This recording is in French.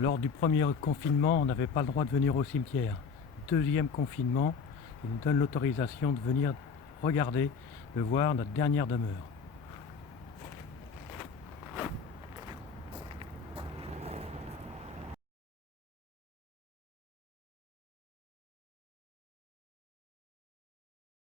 Lors du premier confinement, on n'avait pas le droit de venir au cimetière. Deuxième confinement, ils nous donnent l'autorisation de venir regarder, de voir notre dernière demeure.